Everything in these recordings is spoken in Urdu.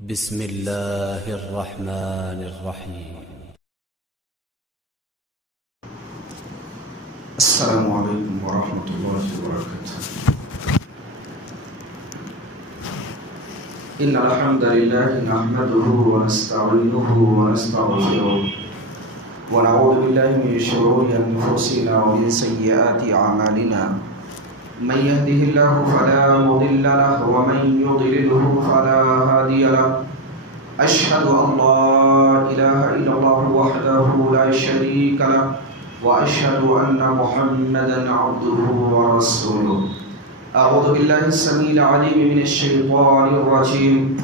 بسم الله الرحمن الرحيم. السلام عليكم ورحمة الله وبركاته. إن الحمد لله نحمده ونستعينه ونستغفره ونعوذ بالله من شرور أنفسنا ومن سيئات أعمالنا. من يهده الله فلا مضل له ومن يضلله فلا هادي له. أشهد أن لا إله إلا الله وحده لا شريك له وأشهد أن محمدا عبده ورسوله. أعوذ بالله السميع العليم من الشيطان الرجيم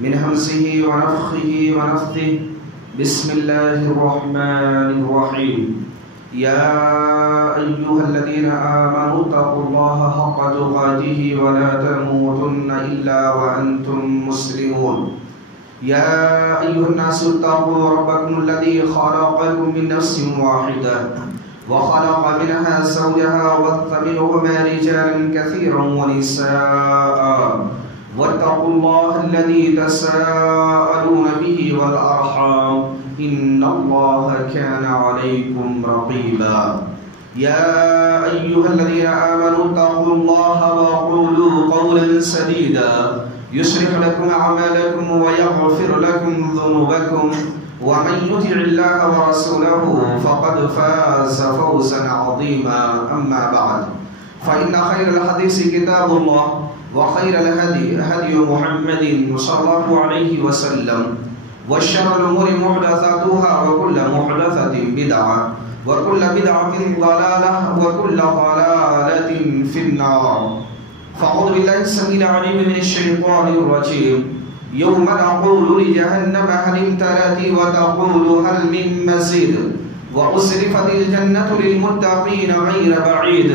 من همزه ونفخه ونفثه. بسم الله الرحمن الرحيم. يا أيها الذين آمنوا اتقوا الله حق تقاته ولا تموتن إلا وأنتم مسلمون. يا أيها الناس اتقوا ربكم الذي خلقكم من نفس واحدة وخلق منها زوجها وبث منهما رجالا كثيرا ونساء واتقوا الله الذي تساءلون به والأرحام إن الله كان عليكم رقيبا. يا أيها الذين آمنوا اتقوا الله وقولوا قولا سديدا يصلح لكم أعمالكم ويغفر لكم ذنوبكم ومن يطع الله ورسوله فقد فاز فوزا عظيما. أما بعد فإن خير الحديث كتاب الله وخير الهدي هدي محمد صلى الله عليه وسلم وشر الأمور محدثاتها وكل محدثة بدعة وكل بدعة ضلالة وكل ضلالة في النار. فأعوذ بالله السميع العليم من الشيطان الرجيم. يوم نقول لجهنم هل امتلأت وتقول هل من مزيد وأزلفت الجنة للمتقين غير بعيد.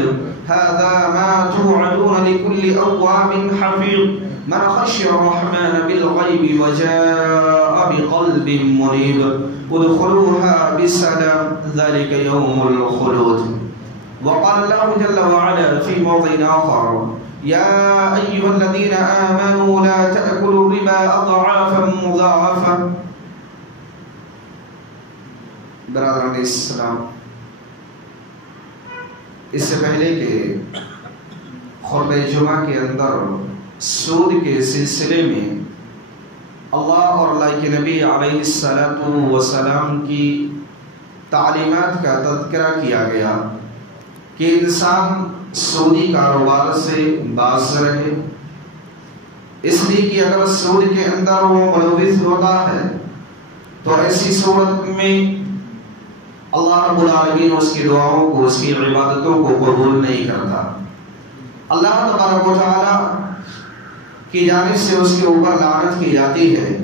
هذا ما توعدون لكل أواب حفيظ من خشي الرحمن بالغيب وجاء بقلب منيب. ادخلوها بسلام ذلك يوم الخلود. وقال الله جل وعلا في موضع آخر: يا أيها الذين آمنوا لا تأكلوا الربا أضعافا مضاعفة. برادران اسلام، اس سے پہلے کہ خطبہ جمعہ کے اندر سود کے سلسلے میں اللہ اور اللہ کے نبی علیہ السلام کی تعلیمات کا تذکرہ کیا گیا کہ انسان سودی کاروبار سے باز رہے، اس لیے کہ اگر سود کے اندر وہ ملوث ہوتا ہے تو ایسی صورت میں اللہ رب العالمین اس کی دعاؤں کو، اس کی عبادتوں کو قبول نہیں کرتا. اللہ تبارک و تعالی کی جانب سے اس کے اوپر لعنت کی جاتی ہے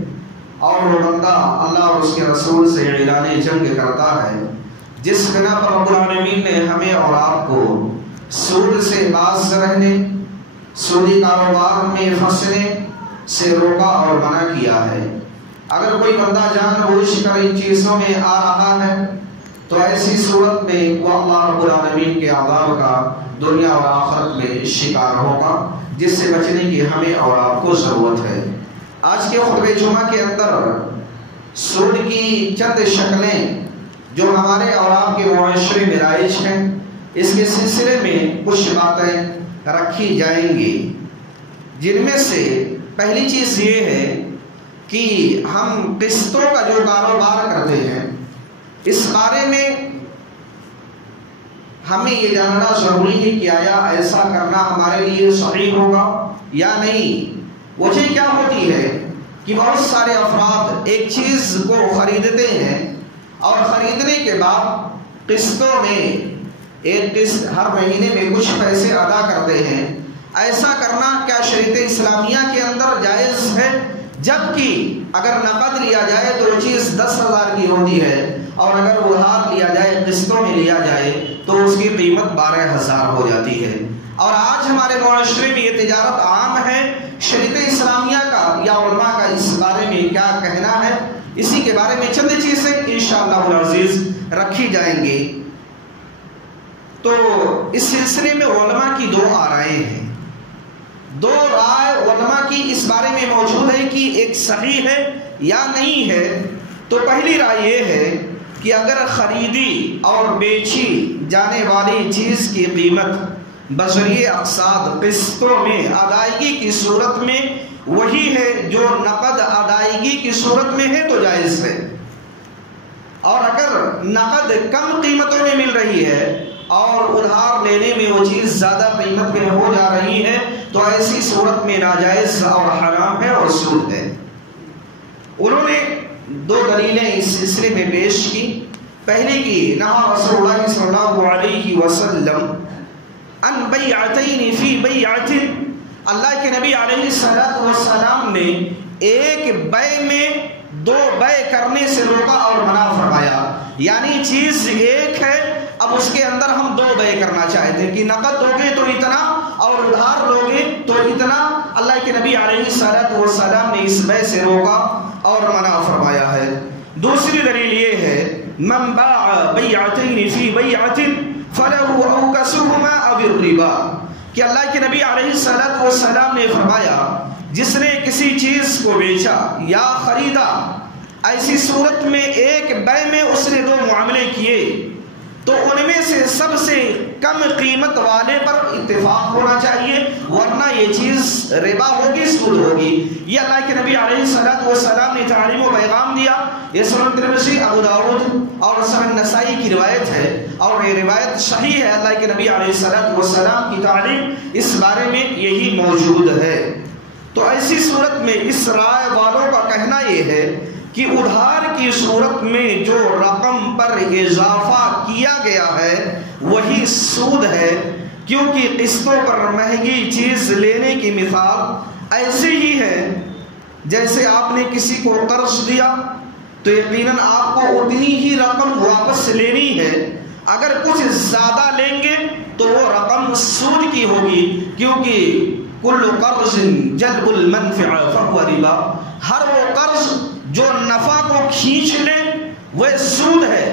اور وہ بندہ اللہ اور اس کے رسول سے اعلان جنگ کرتا ہے، جس بنا پر رب العالمین نے ہمیں اور آپ کو سود سے باز رہنے، سودی کاروبار میں پھنسنے سے روکا اور منع کیا ہے. اگر کوئی بندہ جان بوجھ کر ان چیزوں میں آ رہا ہے تو ایسی صورت میں وہ اللہ رب العالمین کے عذاب کا دنیا اور آخرت میں شکار ہوگا، جس سے بچنے کی ہمیں اور آپ کو ضرورت ہے. آج کے خطبہ جمعہ کے اندر سود کی چند شکلیں جو ہمارے اور آپ کے معاشرے میں رائج ہیں، اس کے سلسلے میں کچھ باتیں رکھی جائیں گی، جن میں سے پہلی چیز یہ ہے کہ ہم قسطوں کا جو کاروبار کرتے ہیں، اس بارے میں ہمیں یہ جاننا ضروری ہے کہ آیا ایسا کرنا ہمارے لیے صحیح ہوگا یا نہیں. وجہ کیا ہوتی ہے کہ بہت سارے افراد ایک چیز کو خریدتے ہیں اور خریدنے کے بعد قسطوں میں ایک قسط ہر مہینے میں کچھ پیسے ادا کرتے ہیں. ایسا کرنا کیا شریعت اسلامیہ کے اندر جائز ہے؟ جبکہ اگر نقد لیا جائے تو وہ چیز 10,000 کی ہوتی ہے اور اگر ادھار لیا جائے، قسطوں میں لیا جائے تو اس کی قیمت 12,000 ہو جاتی ہے. اور آج ہمارے معاشرے میں یہ تجارت عام ہے. شریعت اسلامیہ کا یا علماء کا اس بارے میں کیا کہنا ہے، اسی کے بارے میں چند چیزیں انشاءاللہ العزیز رکھی جائیں گی. تو اس سلسلے میں علماء کی دو آرائیں ہیں. دو رائے علماء کی اس بارے میں موجود ہے کہ ایک صحیح ہے یا نہیں ہے، تو پہلی رائے یہ ہے کہ اگر خریدی اور بیچی جانے والی چیز کی قیمت بذریعہ اقساط قسطوں میں ادائیگی کی صورت میں وہی ہے جو نقد ادائیگی کی صورت میں ہے تو جائز ہے، اور اگر نقد کم قیمتوں میں مل رہی ہے اور ادھار لینے میں وہ چیز زیادہ قیمت میں ہو جا رہی ہے تو ایسی صورت میں ناجائز اور حرام ہے اور سود ہے۔ انہوں نے 2 دلیلیں اس سلسلے میں پیش کی۔ پہلی کی نہا رسول اللہ صلی اللہ علیہ وسلم ان بیعتین فی بیعت، اللہ کے نبی علیہ السلام نے ایک بیع میں 2 بیع کرنے سے روکا اور منع فرمایا، یعنی چیز ایک ہے، اب اس کے اندر ہم 2 بیع کرنا چاہتے ہیں کہ نقد دو گے تو اتنا اور ادھار لو گے تو اتنا۔ اللہ کے نبی علیہ السلام نے اس بیع سے روکا اور منع فرمایا ہے۔ دوسری دلیل یہ ہے من باع بیعتین فی بیعت فلہ اوکسہما او الربا، کہ اللہ کے نبی علیہ السلام نے فرمایا جس نے کسی چیز کو بیچا یا خریدا، ایسی صورت میں ایک بیع میں اس نے 2 معاملے کیے تو ان میں سے سب سے کم قیمت والے پر اتفاق ہونا چاہیے، ورنہ یہ چیز ربا ہوگی، سود ہوگی۔ یہ اللہ کے نبی علیہ السلام نے تعلیم و پیغام دیا۔ یہ سنن ترمذی، ابو داؤد اور سنن نسائی کی روایت ہے اور یہ روایت صحیح ہے۔ اللہ کے نبی علیہ السلام کی تعلیم اس بارے میں یہی موجود ہے۔ تو ایسی صورت میں اس رائے والوں کا کہنا یہ ہے کہ ادھار کی صورت میں جو رقم پر اضافہ کیا گیا ہے وہی سود ہے، کیونکہ قسطوں پر مہنگی چیز لینے کی مثال ایسے ہی ہے جیسے آپ نے کسی کو قرض دیا تو یقیناً آپ کو اتنی ہی رقم واپس لینی ہے، اگر کچھ زیادہ لیں گے تو وہ رقم سود کی ہوگی، کیونکہ کل قرض جلب المنفع فهو ربا، ہر وہ قرض جو نفع کو کھینچ لے وہ سود ہے۔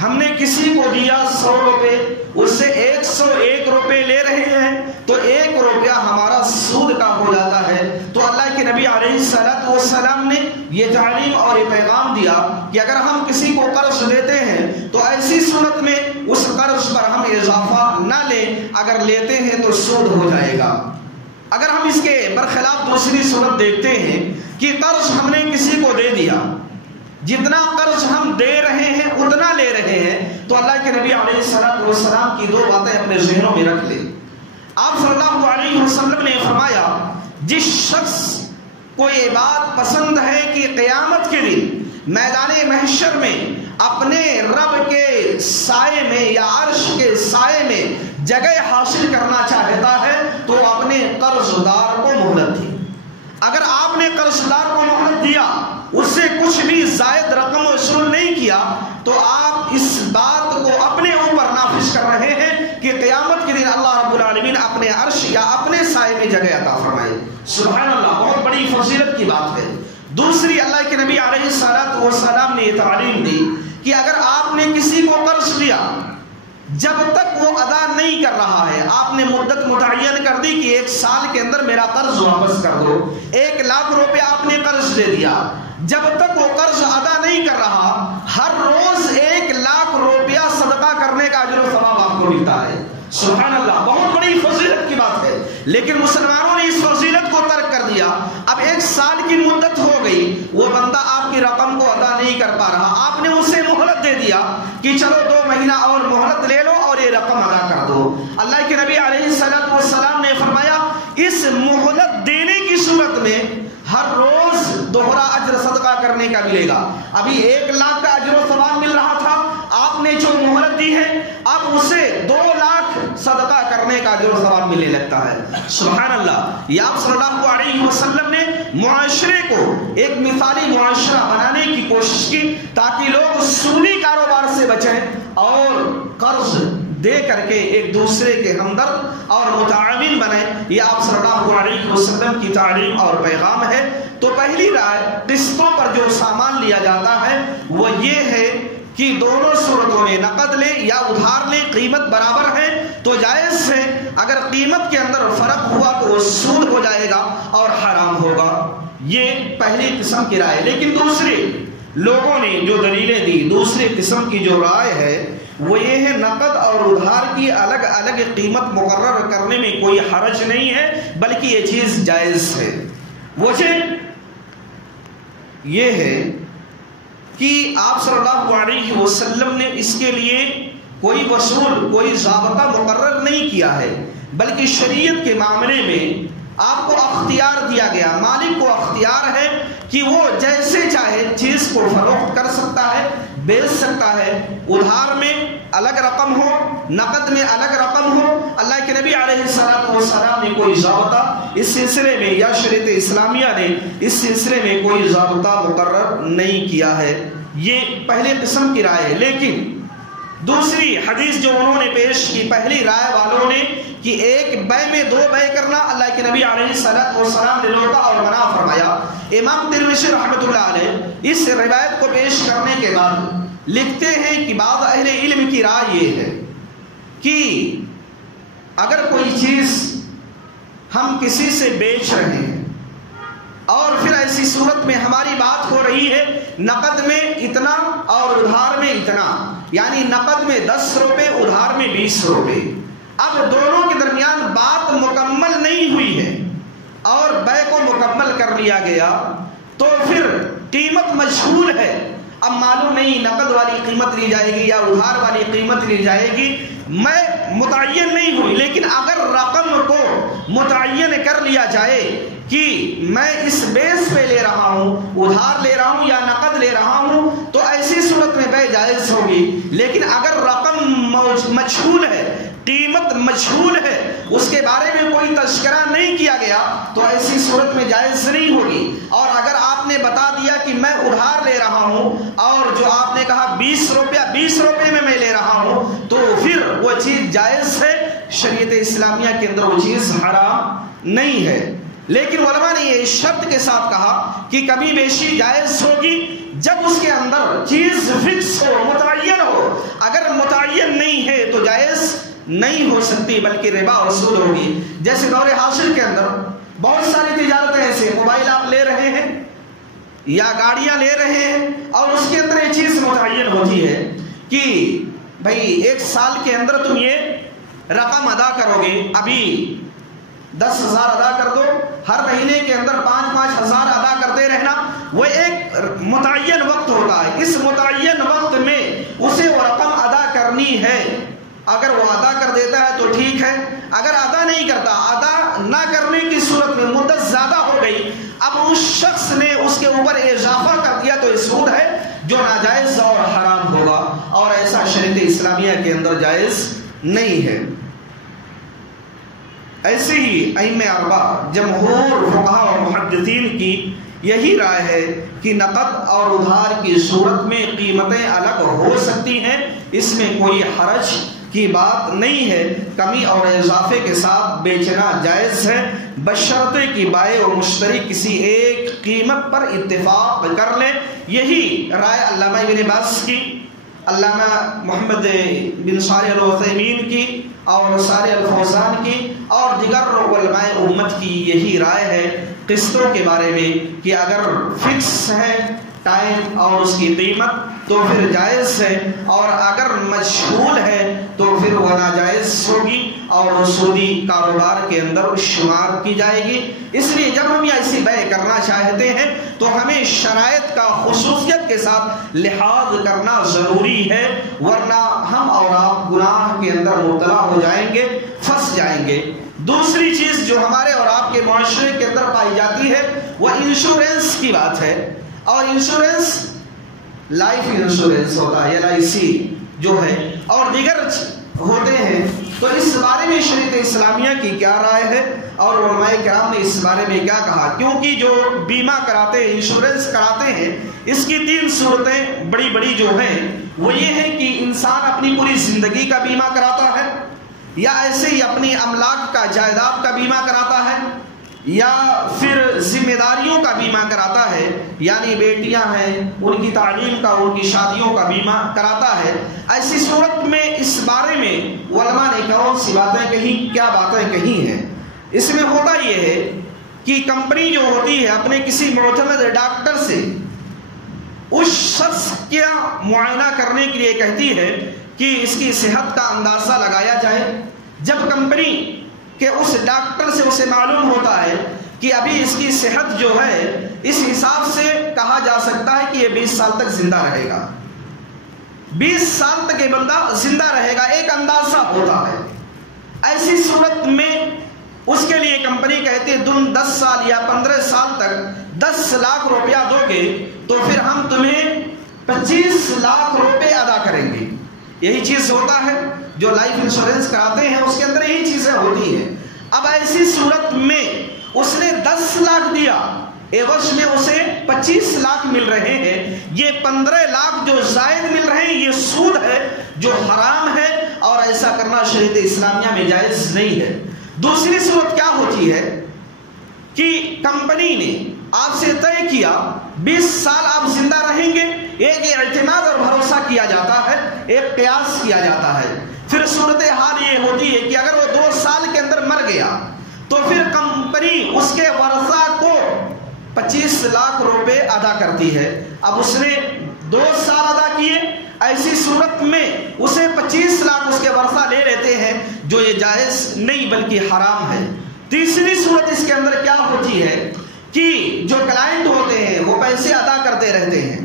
ہم نے کسی کو دیا 100 روپے، اس سے 101 روپے لے رہے ہیں تو 1 روپیہ ہمارا سود کا ہو جاتا ہے۔ تو اللہ کے نبی علیہ السلام نے یہ تعلیم اور یہ پیغام دیا کہ اگر ہم کسی کو قرض دیتے ہیں تو ایسی صورت میں اس قرض پر ہم اضافہ نہ لیں، اگر لیتے ہیں تو سود ہو جائے گا۔ اگر ہم اس کے برخلاف دوسری صورت دیکھتے ہیں کہ قرض ہم نے کسی کو دے دیا، جتنا قرض ہم دے رہے ہیں اتنا لے رہے ہیں، تو اللہ کے نبی علیہ السلام کی 2 باتیں اپنے ذہنوں میں رکھ لیں۔ آپ صلی اللہ علیہ وسلم نے فرمایا جس شخص کو یہ بات پسند ہے کہ قیامت کے دن میدان محشر میں اپنے رب کے سائے میں یا عرش کے سائے میں جگہ حاصل کرنا چاہتا ہے تو اپنے قرض دار کو مہلت دی۔ اگر آپ نے قرض دار کو مہلت دیا، اس سے کچھ بھی زائد رقم وصول نہیں کیا، تو آپ اس بات کو اپنے اوپر نافذ کر رہے ہیں کہ قیامت کے دن اللہ رب العالمین اپنے عرش یا اپنے سائے میں جگہ عطا فرمائے۔ سبحان اللہ، بہت بڑی فضیلت کی بات ہے۔ دوسری، اللہ کے نبی علیہ السلام نے یہ تعلیم دی کہ اگر آپ نے کسی کو قرض دیا، جب تک وہ ادا نہیں کر رہا ہے، آپ نے مدت متعین کر دی کہ 1 سال کے اندر میرا قرض واپس کر دو، 1 لاکھ روپے آپ نے قرض دے دیا، جب تک وہ قرض ادا نہیں کر رہا، ہر روز 1 لاکھ روپیہ صدقہ کرنے کا اجر و ثواب آپ کو ملتا ہے۔ سبحان اللہ، بہت بڑی فضیلت کی بات ہے، لیکن مسلمانوں نے اس فضیلت کو ترک کر دیا۔ اب 1 سال کی مدت ہو گئی، وہ بندہ آپ کی رقم کو ادا نہیں کر پا رہا، آپ نے اسے مہلت دے دیا کہ چلو 2 مہینہ اور مہلت لے لو اور یہ رقم ادا کر دو۔ اللہ کے نبی علیہ السلام نے فرمایا اس مہلت دینے کی صورت میں ہر روز دوہرا اجر صدقہ کرنے کا ملے گا۔ ابھی 1 لاکھ کا اجر و ثواب مل رہا تھا، آپ نے جو مہلت دی ہے اب اسے 2 لاکھ صدقہ کرنے کا اجر و ثواب ملنے لگتا ہے۔ سبحان اللہ، یہ آپ صلی اللہ علیہ وسلم نے معاشرے کو ایک مثالی معاشرہ بنانے کی کوشش کی تاکہ لوگ سودی کاروبار سے بچیں اور قرض دے کر کے ایک دوسرے کے ہمدرد اور متعاون بنے۔ یہ آپ صلی اللہ علیہ وسلم کی تعلیم اور پیغام ہے۔ تو پہلی رائے، قسطوں پر جو سامان لیا جاتا ہے وہ یہ ہے کہ دونوں صورتوں میں نقد لیں یا ادھار لیں، قیمت برابر ہے تو جائز ہے، اگر قیمت کے اندر فرق ہوا تو وہ سود ہو جائے گا اور حرام یہ پہلی قسم کی رائے. لیکن دوسرے لوگوں نے جو دلیلیں دی، دوسری قسم کی جو رائے ہے وہ یہ ہے نقد اور ادھار کی الگ الگ قیمت مقرر کرنے میں کوئی حرج نہیں ہے، بلکہ یہ چیز جائز ہے. وجہ یہ ہے کہ آپ صلی اللہ علیہ وسلم نے اس کے لیے کوئی اصول، کوئی ضابطہ مقرر نہیں کیا ہے، بلکہ شریعت کے معاملے میں آپ کو اختیار دیا گیا. مالک کو اختیار ہے کہ وہ جیسے چاہے چیز کو فروخت کر سکتا ہے، بیچ سکتا ہے. ادھار میں الگ رقم ہو، نقد میں الگ رقم ہو. اللہ کے نبی علیہ السلام نے کوئی ضابطہ اس سلسلے میں، یا شریعت اسلامیہ نے اس سلسلے میں کوئی ضابطہ مقرر نہیں کیا ہے. یہ پہلے قسم کی رائے ہے. لیکن دوسری حدیث جو انہوں نے پیش کی، پہلی رائے والوں نے کہ ایک بے میں دو بے کرنا اللہ کے نبی علیہ السلام نے روکا اور منع فرمایا. امام ترمذی رحمۃ اللہ علیہ اس روایت کو پیش کرنے کے بعد لکھتے ہیں کہ بعض اہل علم کی رائے یہ ہے کہ اگر کوئی چیز ہم کسی سے بیچ رہے ہیں اور پھر ایسی صورت میں ہماری بات ہو رہی ہے نقد میں اتنا اور ادھار میں اتنا، یعنی نقد میں 10 روپے، ادھار میں 20 روپے. اب دونوں کے درمیان بات مکمل نہیں ہوئی ہے اور بے کو مکمل کر لیا گیا، تو پھر قیمت مجہول ہے. اب معلوم نہیں نقد والی قیمت لی جائے گی یا ادھار والی قیمت لی جائے گی، میں متعین نہیں ہوئی. لیکن اگر رقم کو متعین کر لیا جائے کہ میں اس بیس پہ لے رہا ہوں، ادھار لے رہا ہوں یا نقد لے رہا ہوں، تو ایسی صورت میں بے جائز ہوگی. لیکن اگر رقم مجہول ہے، قیمت مجہول ہے، اس کے بارے میں کوئی تذکرہ نہیں کیا گیا، تو ایسی صورت میں جائز نہیں ہوگی. اور اگر آپ نے بتا دیا کہ میں ادھار لے رہا ہوں اور جو آپ نے کہا 20 روپے میں لے رہا ہوں، تو پھر وہ چیز جائز ہے. شریعت اسلامیہ کے اندر وہ چیز حرام نہیں ہے. لیکن علماء نے یہ شرط کے ساتھ کہا کہ کمی بیشی جائز ہوگی جب اس کے اندر چیز فکس ہو، متعین ہو. اگر متعین نہیں ہے تو جائز نہیں ہو سکتی، بلکہ ربا اور سود ہوگی. جیسے دور حاصل کے اندر بہت ساری تجارتیں ایسے، موبائل آپ لے رہے ہیں یا گاڑیاں لے رہے ہیں اور اس کے اندر یہ چیز متعین ہوتی ہے کہ بھائی 1 سال کے اندر تم یہ رقم ادا کرو گے. ابھی 10,000 ادا کر دو، ہر مہینے کے اندر 5-5 ہزار ادا کرتے رہنا. وہ ایک متعین وقت ہوتا ہے، اس متعین وقت میں اسے وہ رقم ادا کرنی ہے. اگر وہ ادا کر دیتا ہے تو ٹھیک ہے، اگر ادا نہیں کرتا، ادا نہ کرنے کی صورت میں مدت زیادہ ہو گئی، اب اس شخص نے اس کے اوپر اضافہ کر دیا، تو یہ سود ہے جو ناجائز اور حرام ہوگا، اور ایسا شریعت اسلامیہ کے اندر جائز نہیں ہے. ایسے ہی ائمہ اربعہ، جمہور فقہاء اور محدثین کی یہی رائے ہے کہ نقد اور ادھار کی صورت میں قیمتیں الگ ہو سکتی ہیں، اس میں کوئی حرج کی بات نہیں ہے. کمی اور اضافے کے ساتھ بیچنا جائز ہے، بشرطے کہ بائع اور مشتری کسی ایک قیمت پر اتفاق کر لیں. یہی رائے علامہ ابن باز کی، علامہ محمد بن صالح العثیمین کی اور صالح الفوزان کی اور دیگر علماء امت کی یہی رائے ہے قسطوں کے بارے میں کہ اگر فکس ہے ٹائم اور اس کی قیمت تو پھر جائز ہے، اور اگر مجہول ہے تو پھر وہ ناجائز ہوگی اور سودی کاروبار کے اندر شمار کی جائے گی. اس لیے جب ہم ایسی بے کرنا چاہتے ہیں تو ہمیں شرائط کا خصوصیت کے ساتھ لحاظ کرنا ضروری ہے، ورنہ ہم اور آپ گناہ کے اندر مبتلا ہو جائیں گے، پھنس جائیں گے. دوسری چیز جو ہمارے اور آپ کے معاشرے کے اندر پائی جاتی ہے وہ انشورنس کی بات ہے. اور انشورنس لائف انشورنس ہوتا ہے، LIC جو ہے، اور دیگر ہوتے ہیں. تو اس بارے میں شریعت اسلامیہ کی کیا رائے ہے اور علماء کرام نے اس بارے میں کیا کہا؟ کیونکہ جو بیمہ کراتے ہیں، انشورنس کراتے ہیں، اس کی 3 صورتیں بڑی بڑی جو ہیں وہ یہ ہے کہ انسان اپنی پوری زندگی کا بیمہ کراتا ہے، یا ایسے ہی اپنی املاک کا، جائیداد کا بیمہ کراتا ہے، یا پھر ذمہ داریوں کا بیمہ کراتا ہے، یعنی بیٹیاں ہیں ان کی تعلیم کا، ان کی شادیوں کا بیمہ کراتا ہے. ایسی صورت میں اس بارے میں علماء نے کون سی باتیں کہیں، کیا باتیں کہی ہیں؟ اس میں ہوتا یہ ہے کہ کمپنی جو ہوتی ہے اپنے کسی معتمد ڈاکٹر سے اس شخص کا معائنہ کرنے کے لیے کہتی ہے کہ اس کی صحت کا اندازہ لگایا جائے. جب کمپنی کے اس ڈاکٹر سے اسے معلوم ہوتا ہے کہ ابھی اس کی صحت جو ہے اس حساب سے کہا جا سکتا ہے کہ یہ 20 سال تک زندہ رہے گا, 20 سال تک یہ بندہ زندہ رہے گا, ایک اندازہ ہوتا ہے. ایسی صورت میں اس کے لیے کمپنی کہتی ہے تم 10 سال یا 15 سال تک 10 لاکھ روپیہ دو گے تو پھر ہم تمہیں 25 لاکھ روپے ادا کریں گے. یہی چیز ہوتا ہے جو لائف انشورنس کراتے ہیں, اس کے اندر یہی چیزیں ہوتی ہیں. اب ایسی صورت میں اس نے 10 لاکھ دیا, ایوش میں اسے 25 لاکھ مل رہے ہیں. یہ 15 لاکھ جو زائد مل رہے ہیں یہ سود ہے جو حرام ہے, اور ایسا کرنا شریعت اسلامیہ میں جائز نہیں ہے. دوسری صورت کیا ہوتی ہے کہ کمپنی نے آپ سے طے کیا 20 سال آپ زندہ رہیں گے, ایک اعتماد اور بھروسہ کیا جاتا ہے, ایک قیاس کیا جاتا ہے. پھر صورتحال یہ ہوتی ہے کہ اگر وہ 2 سال کے اندر مر گیا تو پھر کمپنی اس کے ورثہ کو 25 لاکھ روپے ادا کرتی ہے. اب اس نے 2 سال ادا کیے, ایسی صورت میں اسے 25 لاکھ اس کے ورثہ لے لیتے ہیں, جو یہ جائز نہیں بلکہ حرام ہے. تیسری صورت اس کے اندر کیا ہوتی ہے کہ جو کلائنٹ ہوتے ہیں وہ پیسے ادا کرتے رہتے ہیں,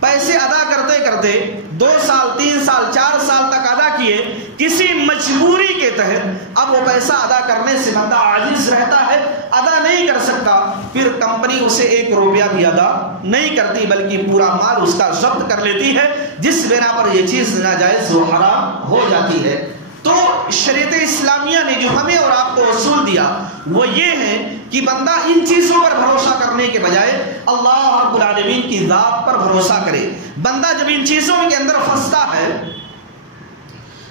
پیسے ادا کرتے کرتے 2 سال 3 سال 4 سال تک ادا کیے, کسی مجبوری کے تحت اب وہ پیسہ ادا کرنے سے بندہ عاجز رہتا ہے, ادا نہیں کر سکتا, پھر کمپنی اسے 1 روپیہ بھی ادا نہیں کرتی بلکہ پورا مال اس کا ضبط کر لیتی ہے, جس بنا پر یہ چیز ناجائز و حرام ہو جاتی ہے. تو شریعت اسلامیہ نے جو ہمیں اور آپ کو اصول دیا وہ یہ ہے کہ بندہ ان چیزوں پر بھروسہ کرنے کے بجائے اللہ رب العالمین کی ذات پر بھروسہ کرے. بندہ جب ان چیزوں کے اندر پھنستا ہے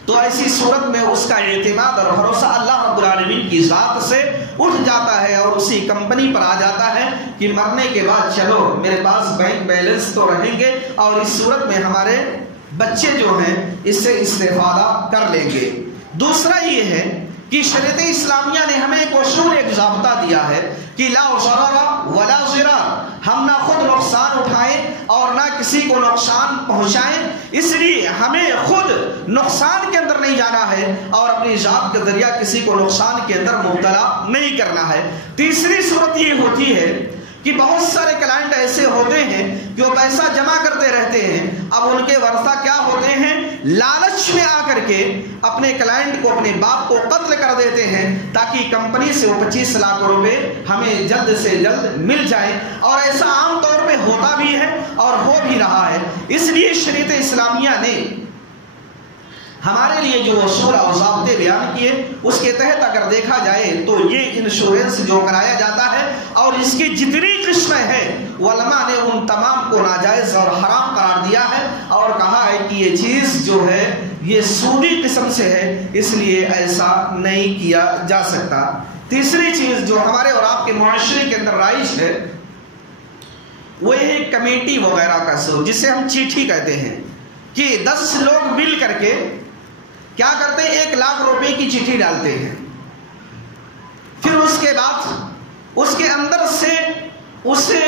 تو ایسی صورت میں اس کا اعتماد اور بھروسہ اللہ رب العالمین کی ذات سے اٹھ جاتا ہے اور اسی کمپنی پر آ جاتا ہے کہ مرنے کے بعد چلو میرے پاس بینک بیلنس تو رہیں گے, اور اس صورت میں ہمارے بچے جو ہیں اس سے استفادہ کر لیں گے. دوسرا یہ ہے کہ شریعت اسلامیہ نے ہمیں ایک اصول, ایک ضابطہ دیا ہے کہ لا ضرر ولا ضرار, ہم نہ خود نقصان اٹھائیں اور نہ کسی کو نقصان پہنچائیں. اس لیے ہمیں خود نقصان کے اندر نہیں جانا ہے اور اپنی ذات کے ذریعہ کسی کو نقصان کے اندر مبتلا نہیں کرنا ہے. تیسری صورت یہ ہوتی ہے کہ بہت سارے کلائنٹ ایسے ہوتے ہیں کہ وہ پیسہ جمع کرتے رہتے ہیں, اب ان کے ورثہ کیا ہوتے ہیں, لالچ میں آ کر کے اپنے کلائنٹ کو, اپنے باپ کو قتل کر دیتے ہیں تاکہ کمپنی سے وہ 25 لاکھ روپے ہمیں جلد سے جلد مل جائیں. اور ایسا عام طور پہ ہوتا بھی ہے اور ہو بھی رہا ہے. اس لیے شریعت اسلامیہ نے ہمارے لیے جو اصول اور ضابطے بیان کیے اس کے تحت اگر دیکھا جائے تو یہ انشورنس جو کرایا جاتا ہے اور اس کی جتنی قسمیں ہیں علماء نے ان تمام کو ناجائز اور حرام قرار دیا ہے اور کہا ہے کہ یہ چیز جو ہے یہ سودی قسم سے ہے, اس لیے ایسا نہیں کیا جا سکتا. تیسری چیز جو ہمارے اور آپ کے معاشرے کے اندر رائج ہے وہ ہے کمیٹی وغیرہ کا سود, جسے ہم چیٹھی کہتے ہیں, کہ 10 لوگ مل کر کے کیا کرتے ہیں 1 لاکھ روپے کی چٹھی ڈالتے ہیں, پھر اس کے بعد اس کے اندر سے اسے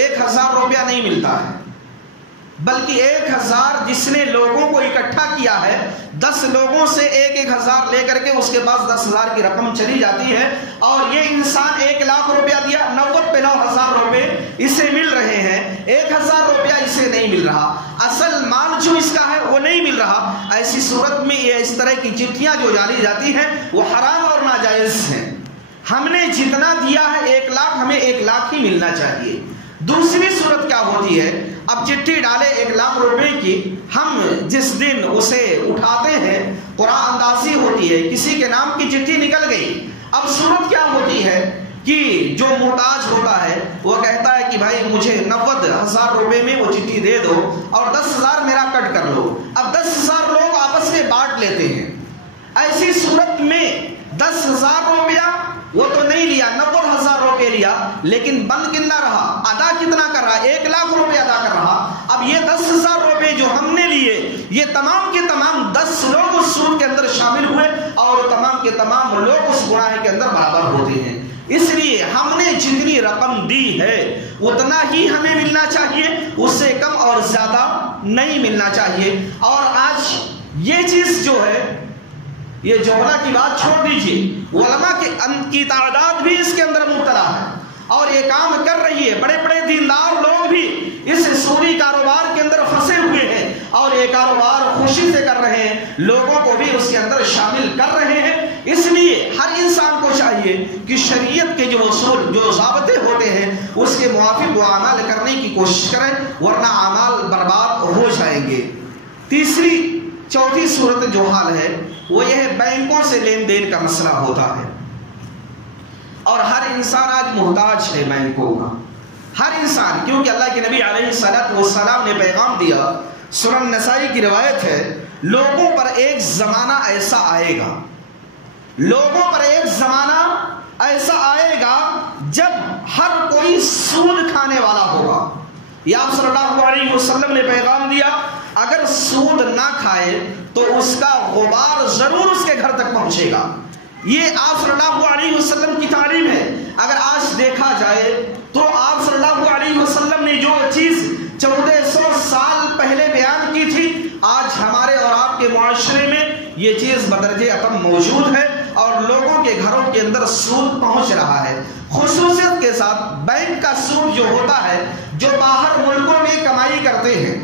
1000 روپیہ نہیں ملتا ہے بلکہ 1000 جس نے لوگوں کو اکٹھا کیا ہے 10 لوگوں سے 1,000 لے کر کے اس کے پاس 10,000 کی رقم چلی جاتی ہے, اور یہ انسان 1 لاکھ روپیہ دیا, 90 پہ 9,000 روپے اسے مل رہے ہیں, 1,000 روپیہ اسے نہیں مل رہا, اصل مال جو اس کا ہے وہ نہیں مل رہا. ایسی صورت میں یہ اس طرح کی چٹھیاں جو جاری جاتی ہیں وہ حرام اور ناجائز ہیں. ہم نے جتنا دیا ہے 1 لاکھ, ہمیں 1 لاکھ ہی ملنا چاہیے. دوسری صورت کیا ہوتی ہے, اب چٹھی ڈالے 1 لاکھ روپے کی, ہم جس دن اسے اٹھاتے ہیں قرآن اندازی ہوتی ہے, کسی کے نام کی چٹھی نکل گئی. اب صورت کیا ہوتی ہے کہ جو محتاج ہوتا ہے وہ کہتا ہے کہ بھائی مجھے 90,000 روپے میں وہ چٹھی دے دو اور 10,000 میرا کٹ کر لو. اب 10,000 لوگ آپس میں بانٹ لیتے ہیں. ایسی صورت میں 10,000 روپیہ وہ تو نہیں لیا, 90,000 روپے لیا, لیکن بند کتنا رہا, ادا کتنا کر رہا, 1 لاکھ روپے ادا کر رہا. اب یہ 10,000 روپے جو ہم نے لیے یہ تمام کے تمام 10 لوگ اس سود کے اندر شامل ہوئے اور تمام کے تمام لوگ اس گناہ کے اندر برابر ہوتے ہیں. اس لیے ہم نے جتنی رقم دی ہے اتنا ہی ہمیں ملنا چاہیے، اس سے کم اور زیادہ نہیں ملنا چاہیے۔ اور آج یہ چیز جو ہے، یہ جوہرہ کی بات چھوڑ دیجیے، علماء کی تعداد بھی اس کے اندر مبتلا ہے اور یہ کام کر رہی ہے۔ بڑے بڑے دیندار لوگ بھی اس سودی کاروبار کے اندر پھنسے ہوئے ہیں اور یہ کاروبار خوشی سے کر رہے ہیں، لوگوں کو بھی اس کے اندر شامل کر رہے ہیں۔ اس لیے ہر انسان کو چاہیے کہ شریعت کے جو اصول، جو ضابطے ہوتے ہیں، اس کے موافق وہ اعمال کرنے کی کوشش کریں، ورنہ اعمال برباد ہو جائیں گے۔ چوتھی صورت جو حال ہے وہ یہ ہے، بینکوں سے لین دین کا مسئلہ ہوتا ہے اور ہر انسان آج محتاج ہے بینکوں کا، ہر انسان، کیونکہ اللہ کے نبی علیہ السلام نے پیغام دیا، سنن نسائی کی روایت ہے، لوگوں پر ایک زمانہ ایسا آئے گا، لوگوں پر ایک زمانہ ایسا آئے گا جب ہر کوئی سود کھانے والا ہوگا۔ یا آپ صلی اللہ علیہ وسلم نے پیغام دیا، اگر سود نہ کھائے تو اس کا غبار ضرور اس کے گھر تک پہنچے گا۔ یہ آپ صلی اللہ علیہ وسلم کی تعلیم ہے۔ اگر آج دیکھا جائے تو آپ صلی اللہ علیہ وسلم نے جو چیز 1400 سال پہلے بیان کی تھی، آج ہمارے اور آپ کے معاشرے میں یہ چیز بدرجہ اتم موجود ہے اور لوگوں کے گھروں کے اندر سود پہنچ رہا ہے۔ خصوصیت کے ساتھ بینک کا سود جو ہوتا ہے، جو باہر ملکوں میں کمائی کرتے ہیں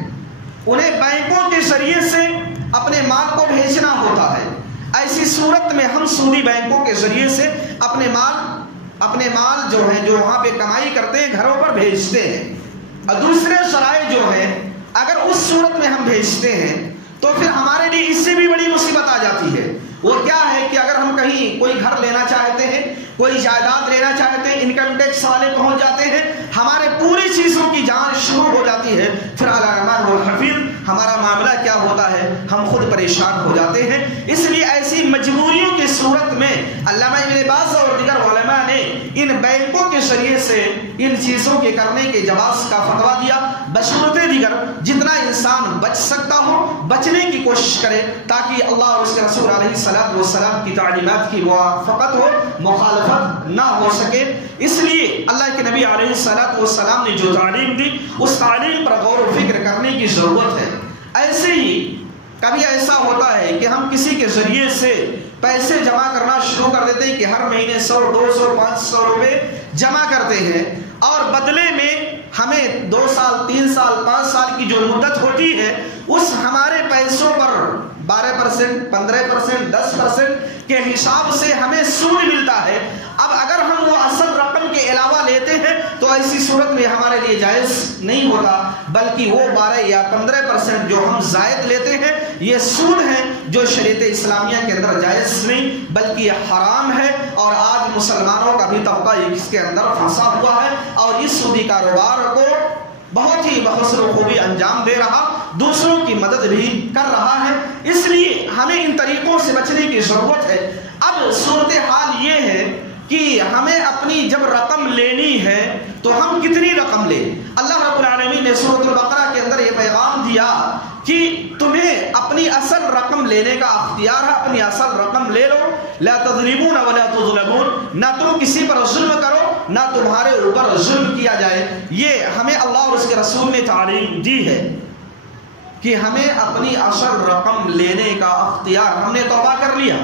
انہیں بینکوں کے ذریعے سے اپنے مال کو بھیجنا ہوتا ہے۔ ایسی صورت میں ہم سودی بینکوں کے ذریعے سے اپنے مال جو ہے، جو وہاں پہ کمائی کرتے ہیں، گھروں پر بھیجتے ہیں۔ اور دوسرے ذرائع جو ہیں، اگر اس صورت میں ہم بھیجتے ہیں تو پھر ہمارے لیے اس سے بھی بڑی مصیبت آ جاتی ہے۔ وہ کیا ہے کہ اگر ہم کہیں کوئی گھر لینا چاہتے ہیں، کوئی جائیداد لینا چاہتے ہیں، انکم ٹیکس والے پہنچ جاتے ہیں، ہمارے پوری چیزوں کی جانچ شروع ہو جاتی ہے، پھر علامہ الحفیظ ہمارا معاملہ کیا ہوتا ہے، ہم خود پریشان ہو جاتے ہیں۔ اس لیے ایسی مجبوریوں کی صورت میں علامہ ابن باز اور دیگر علماء نے ان بینکوں کے ذریعے سے ان چیزوں کے کرنے کے جواز کا فتویٰ دیا۔ بصورت دیگر جتنا انسان بچ سکتا ہو بچنے کی کوشش کرے، تاکہ اللہ اور اس کے رسول علیہ السلام کی تعلیمات کی موافقت ہو، مخالفت نہ ہو سکے۔ اس لیے اللہ کے نبی علیہ السلام نے جو تعلیم دی، اس تعلیم پر غور و فکر کرنے کی ضرورت ہے۔ ایسے ہی کبھی ایسا ہوتا ہے کہ ہم کسی کے ذریعے سے پیسے جمع کرنا شروع کر دیتے ہیں کہ ہر مہینے 100، 200، 500 روپے جمع کرتے ہیں اور بدلے میں ہمیں 2 سال، 3 سال، 5 سال کی جو مدت ہوتی ہے، اس ہمارے پیسوں پر 12%، 15%، 10% کے حساب سے ہمیں سود ملتا ہے۔ اب اگر ہم وہ اصل رقم کے علاوہ لیتے ہیں تو ایسی صورت میں ہمارے لیے جائز نہیں ہوتا، بلکہ وہ 12 یا 15% جو ہم زائد لیتے ہیں، یہ سود ہے جو شریعت اسلامیہ کے اندر جائز نہیں بلکہ یہ حرام ہے۔ اور آج مسلمانوں کا بھی طبقہ اس کے اندر پھنسا ہوا ہے اور اس سودی کاروبار کو بہت ہی بحسن و خوبی انجام دے رہا، دوسروں کی مدد بھی کر رہا ہے۔ اس لیے ہمیں ان طریقوں سے بچنے کی ضرورت ہے۔ اب صورتحال یہ ہے کہ ہمیں اپنی جب رقم لینی ہے تو ہم کتنی رقم لیں۔ اللہ رب العالمین نے سورۃ البقرہ کے اندر یہ پیغام دیا کہ تمہیں اپنی اصل رقم لینے کا اختیار ہے، اپنی اصل رقم لے لو، لا تظلمون ولا تظلمون، نہ تم کسی پر ظلم کرو نہ تمہارے اوپر ظلم کیا جائے۔ یہ ہمیں اللہ اور اس کے رسول نے تعلیم دی ہے کہ ہمیں اپنی اصل رقم لینے کا اختیار، ہم نے توبہ کر لیا،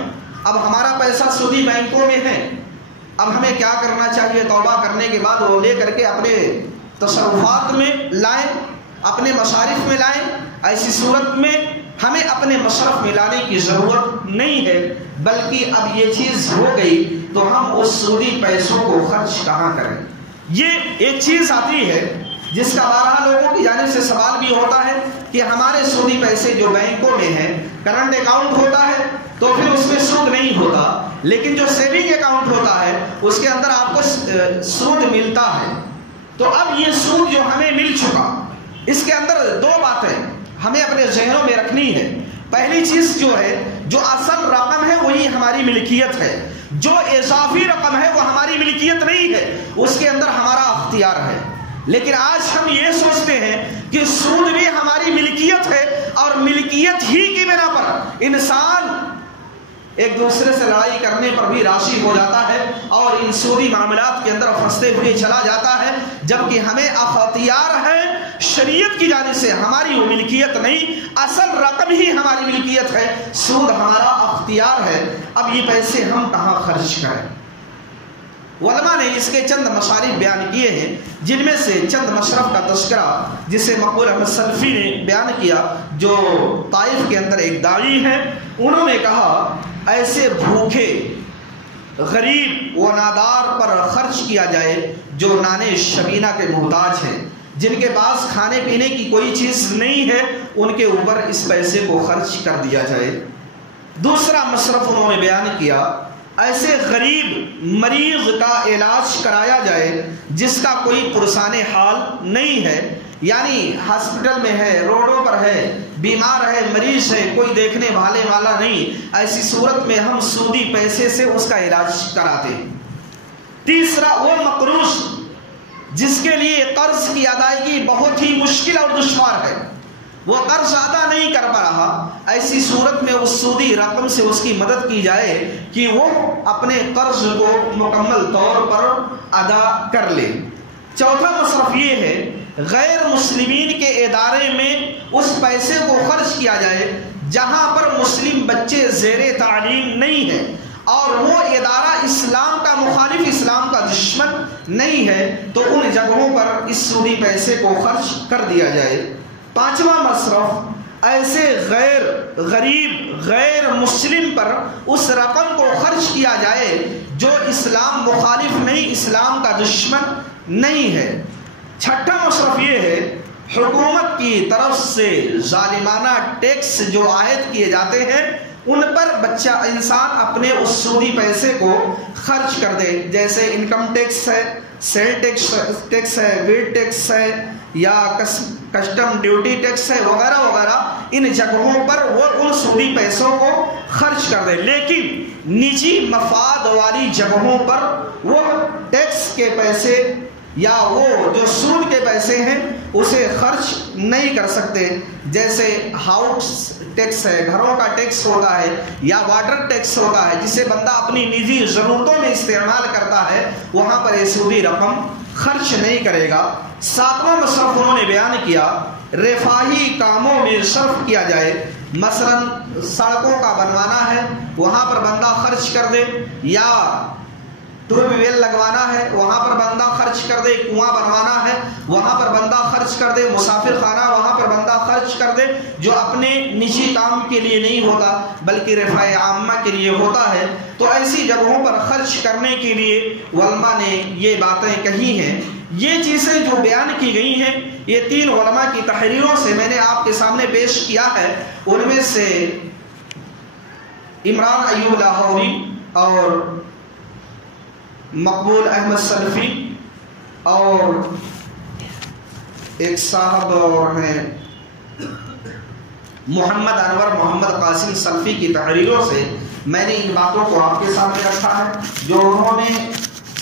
اب ہمارا پیسہ سودی بینکوں میں ہے، اب ہمیں کیا کرنا چاہیے؟ توبہ کرنے کے بعد وہ لے کر کے اپنے تصرفات میں لائیں، اپنے مصارف میں لائیں۔ ایسی صورت میں ہمیں اپنے مصرف میں لانے کی ضرورت نہیں ہے، بلکہ اب یہ چیز ہو گئی تو ہم اس سودی پیسوں کو خرچ کہاں کریں؟ یہ ایک چیز آتی ہے جس کا بارہ لوگوں کی جانب سے سوال بھی ہوتا ہے کہ ہمارے سودی پیسے جو بینکوں میں ہیں، کرنٹ اکاؤنٹ ہوتا ہے تو پھر اس میں سود نہیں ہوتا، لیکن جو سیونگ اکاؤنٹ ہوتا ہے اس کے اندر آپ کو سود ملتا ہے۔ تو اب یہ سود جو ہمیں مل چکا، اس کے اندر 2 باتیں ہمیں اپنے ذہنوں میں رکھنی ہے۔ پہلی چیز جو ہے، جو اصل رقم ہے وہی ہماری ملکیت ہے، جو اضافی رقم ہے وہ ہماری ملکیت نہیں ہے، اس کے اندر ہمارا اختیار ہے۔ لیکن آج ہم یہ سوچتے ہیں کہ سود بھی ہماری ملکیت ہے اور ملکیت ہی کی بنا پر انسان ایک دوسرے سے لڑائی کرنے پر بھی راضی ہو جاتا ہے اور ان سودی معاملات کے اندر پھنستے ہوئے چلا جاتا ہے، جبکہ ہمیں اختیار ہے شریعت کی جانب سے، ہماری وہ ملکیت نہیں، اصل رقم ہی ہماری ملکیت ہے، سود ہمارا اختیار ہے۔ اب یہ پیسے ہم کہاں خرچ کریں؟ علماء نے اس کے چند مصارف بیان کیے ہیں، جن میں سے چند مصرف کا تذکرہ جسے مقبول احمد سلفی نے بیان کیا، جو طائف کے اندر ایک داعی ہے۔ انہوں نے کہا ایسے بھوکے غریب و نادار پر خرچ کیا جائے جو نانے شبینہ کے محتاج ہیں، جن کے پاس کھانے پینے کی کوئی چیز نہیں ہے، ان کے اوپر اس پیسے کو خرچ کر دیا جائے۔ دوسرا مصرف انہوں نے بیان کیا، ایسے غریب مریض کا علاج کرایا جائے جس کا کوئی پرسان حال نہیں ہے، یعنی ہاسپٹل میں ہے، روڈوں پر ہے، بیمار ہے، مریض ہے، کوئی دیکھنے والے والا نہیں، ایسی صورت میں ہم سودی پیسے سے اس کا علاج کراتے ہیں۔ تیسرا وہ مقروض جس کے لیے قرض کی ادائیگی بہت ہی مشکل اور دشوار ہے، وہ قرض ادا نہیں کر پا رہا، ایسی صورت میں اس سودی رقم سے اس کی مدد کی جائے کہ وہ اپنے قرض کو مکمل طور پر ادا کر لے۔ چوتھا مصرف یہ ہے، غیر مسلمین کے ادارے میں اس پیسے کو خرچ کیا جائے جہاں پر مسلم بچے زیر تعلیم نہیں ہیں اور وہ ادارہ اسلام کا مخالف، اسلام کا دشمن نہیں ہے، تو ان جگہوں پر اس سودی پیسے کو خرچ کر دیا جائے۔ پانچواں مصرف، ایسے غیر غریب غیر مسلم پر اس رقم کو خرچ کیا جائے جو اسلام مخالف نہیں، اسلام کا دشمن نہیں ہے۔ چھٹا مصرف یہ ہے، حکومت کی طرف سے ظالمانہ ٹیکس جو عائد کیے جاتے ہیں ان پر بچہ انسان اپنے اس سودی پیسے کو خرچ کر دے، جیسے انکم ٹیکس ہے، سیل ٹیکس ہے، ویٹ ٹیکس ہے، یا کسٹم ڈیوٹی ٹیکس ہے، وغیرہ وغیرہ، ان جگہوں پر وہ ان سودی پیسوں کو خرچ کر دے، لیکن نجی مفاد والی جگہوں پر وہ ٹیکس کے پیسے یا وہ جو سود کے پیسے ہیں اسے خرچ نہیں کر سکتے، جیسے ہاؤس ٹیکس ہے، گھروں کا ٹیکس ہوتا ہے، یا واٹر ٹیکس ہوتا ہے، جسے بندہ اپنی نجی ضرورتوں میں استعمال کرتا ہے، وہاں پر یہ سودی رقم خرچ نہیں کرے گا۔ ساتواں مصرف انہوں نے بیان کیا، رفاہی کاموں میں صرف کیا جائے، مثلا سڑکوں کا بنوانا ہے، وہاں پر بندہ خرچ کر دے، یا ٹیوب ویل لگوانا ہے، وہاں پر بندہ خرچ کر دے، کنواں بنوانا ہے، وہاں پر بندہ خرچ کر دے، مسافر خانہ وہاں پر بندہ خرچ کر دے، جو اپنے نجی کام کے لیے نہیں ہوتا بلکہ رفع عامہ کے لیے ہوتا ہے، تو ایسی جگہوں پر خرچ کرنے کے لیے علماء نے یہ باتیں کہی ہیں۔ یہ چیزیں جو بیان کی گئی ہیں یہ 3 علماء کی تحریروں سے میں نے آپ کے سامنے پیش کیا ہے، ان میں سے عمران ایوب لاہوری اور مقبول احمد سلفی اور ایک صاحب اور ہیں محمد انور محمد قاسم سلفی کی تحریروں سے میں نے ان باتوں کو آپ کے سامنے رکھا ہے، جو انہوں نے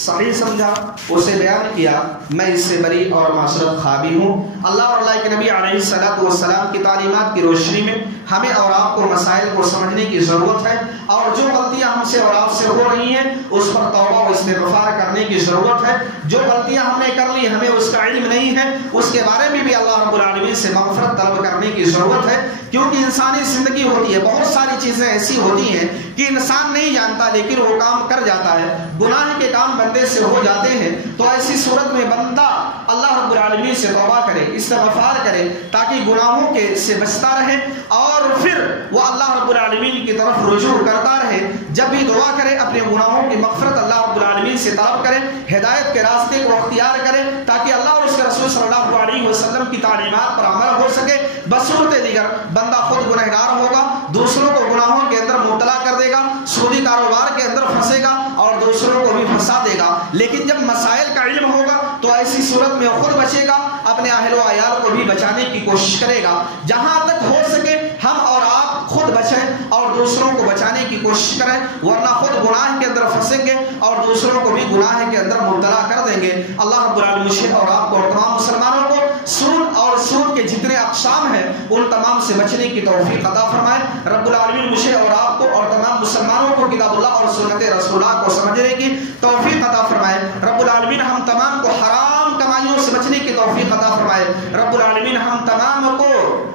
صحیح سمجھا اسے بیان کیا، میں اس سے بری اور معذرت خواہ بھی ہوں۔ اللہ اور اللہ کے نبی علیہ الصلوۃ والسلام کی تعلیمات کی روشنی میں ہمیں اور آپ کو مسائل کو سمجھنے کی ضرورت ہے، اور جو غلطیاں ہم سے اور آپ سے ہو رہی ہیں اس پر توبہ و استغفار کرنے کی ضرورت ہے۔ جو غلطیاں ہم نے کر لی ہمیں اس کا علم نہیں ہے، اس کے بارے میں بھی اللہ رب العالمین سے مغفرت طلب کرنے کی ضرورت ہے، کیونکہ انسانی زندگی ہوتی ہے، بہت ساری چیزیں ایسی ہوتی ہیں کہ انسان نہیں جانتا لیکن وہ کام کر جاتا ہے، گناہ کے کام بندے سے ہو جاتے ہیں، تو ایسی صورت میں بندہ اللہ رب العالمین سے توبہ کرے، استغفار کرے، تاکہ گناہوں کے سے بچتا رہے، اور پھر وہ اللہ رب العالمین کی طرف رجوع کرتا رہے۔ جب بھی دعا کرے اپنے گناہوں کی مغفرت اللہ رب العالمین سے طلب کرے، ہدایت کے راستے کو اختیار کرے، تاکہ اللہ اور اس کے رسول صلی اللہ علیہ وسلم کی تعلیمات پر عمل ہو سکے۔ بصورت دیگر بندہ خود گنہگار ہوگا، دوسروں کو گناہوں کے اندر مبتلا کر دے گا، سودی کاروبار کے اندر پھنسے گا اور دوسروں کو بھی پھنسا دے گا، لیکن جب مسائل کا علم ہوگا تو ایسی صورت میں خود بچے گا، اپنے اہل و عیال کو بھی بچانے کی کوشش کرے گا۔ جہاں تک ہو سکے ہم اور آپ خود بچیں اور دوسروں کو بچانے کی کوشش کریں، ورنہ خود گناہ کے اندر پھنسیں گے اور دوسروں کو بھی گناہ کے اندر مبتلا کر دیں گے۔ اللہ رب العالمین اور آپ کو اور تمام مسلمانوں کو سود اور سود کے جتنے اقسام ہیں ان تمام سے بچنے کی توفیق عطا فرمائے. رب العالمین مجھے اور آپ کو اور تمام مسلمانوں کو کتاب اللہ اور سنت رسول اللہ کو سمجھنے کی توفیق عطا فرمائے. رب العالمین ہم تمام کو حرام کمائیوں سے بچنے کی توفیق عطا فرمائے. رب العالمین ہم تمام کو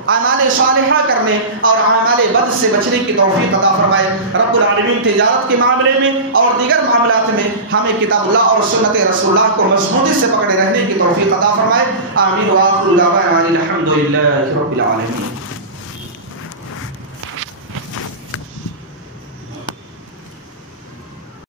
اعمال صالحہ کرنے اور اعمال بد سے بچنے کی توفیق عطا فرمائے. رب العالمین تجارت کے معاملے میں اور دیگر معاملات میں ہمیں کتاب اللہ اور سنت رسول اللہ کو مضبوطی سے پکڑے رہنے کی توفیق عطا فرمائے. آمین. وآخر دعوانا الحمد للہ رب العالمین.